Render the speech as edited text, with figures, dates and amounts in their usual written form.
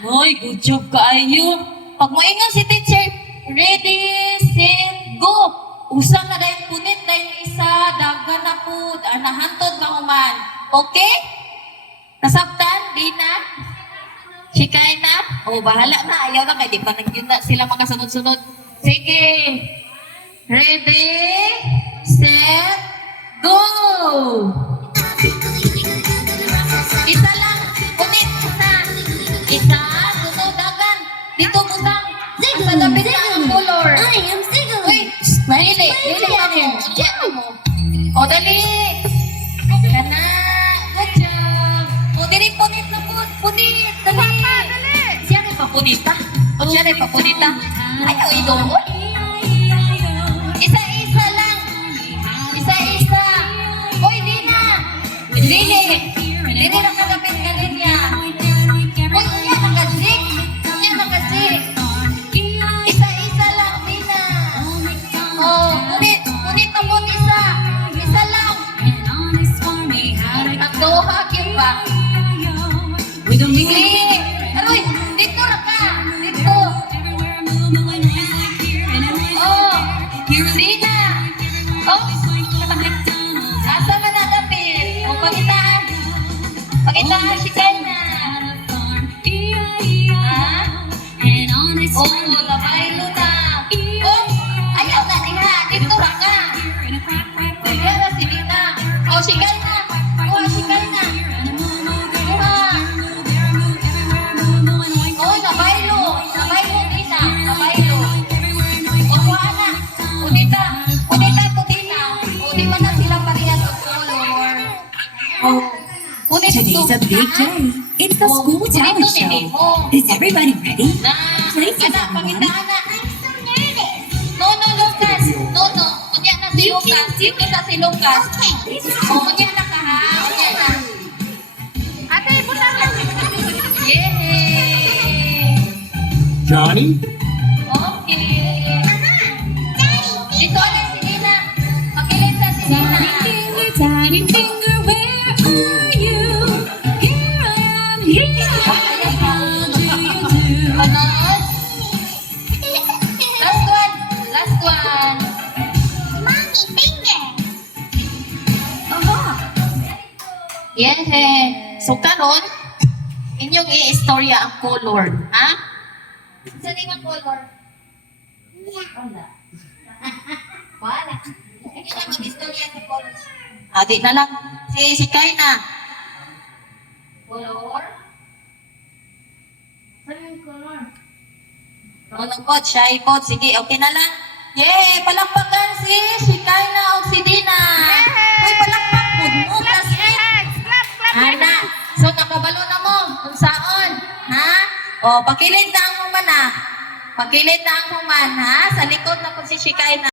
Noy, good job kaayo. Pag moingon si teacher, ready, set, go. Usa na dahil punit dahil isa, dagan na po, nahantod mahuman. Okay? Nasabtan? Di na? Chikay na? O, bahala na. Ayaw na kaya di pa nagyun na sila makasunod-sunod. Sige. Ready, set, go! Isa lang. Punit. Isa. Sunod dagan. Dito butang. Asa lapit na ang color. I am Ziggle. Uy. Dili. Dili mo. Diyan mo. O, dali. Kana. Good job. O, dili punit na po. Punit. Dali. Siya rin papunita. O, siya rin papunita. Ayaw, idol. Isa-isa lang. Isa-isa. Uy, di na. Dili. Dili lang nagapit ka din niya. Uy, niya nag-zik. Niya nag-zik. Isa-isa lang, di na. Oh, punit. Punit na po, isa. Isa lang. Nagdohag yun ba? Dili. Aroy, dito na ka. Dito. Oh, di na. Oh, asa man nagapit? O, pagitaan. Pagitaan, sikay na. Ha? Oh, labaylo na. Oh, ayaw na niya. Dito na ka. Kaya na si Dina. Oh, sikay na. Oh, sikay na. Oh, nabaylo. Nabaylo, Dina. Nabaylo. O, kuha na. Unita. Unita, Dina. O, di man na sila parehas ang color. Oh. Unit Today's a big day. It's the Oh, school talent unito nini show. mo. Is everybody ready? Na, kana, pagitaan na. No, Lucas. No. Unya na si Lucas. Dito na si Lucas. O, unya na ka ha. Unya na. Ate, butang lang. Yay! Johnny? Okay. Dito na si Dina. Pagkilit na si Dina. Tiny finger, where are you? Here I am, here. How do you do? Panood. Last one. Last one. Mommy, finger. Yeah. So karon inyong i-istorya ang color, ha? Sa ang color? Wala. Wala. Inyo na mag-istorya sa color. Di na lang. Si Kay na. Color? Saan yung color? Nunong coach, siya coach. Sige, okay na lang. Yay! Palakpakan si Kay na o si Dina. Uy, palakpak po. Mo, Ana, so nakabalo na mo kung saan, ha? O, pakilid na ang human, ha? Pakilid na ang human, ha? Sa likod na po si Shikay na.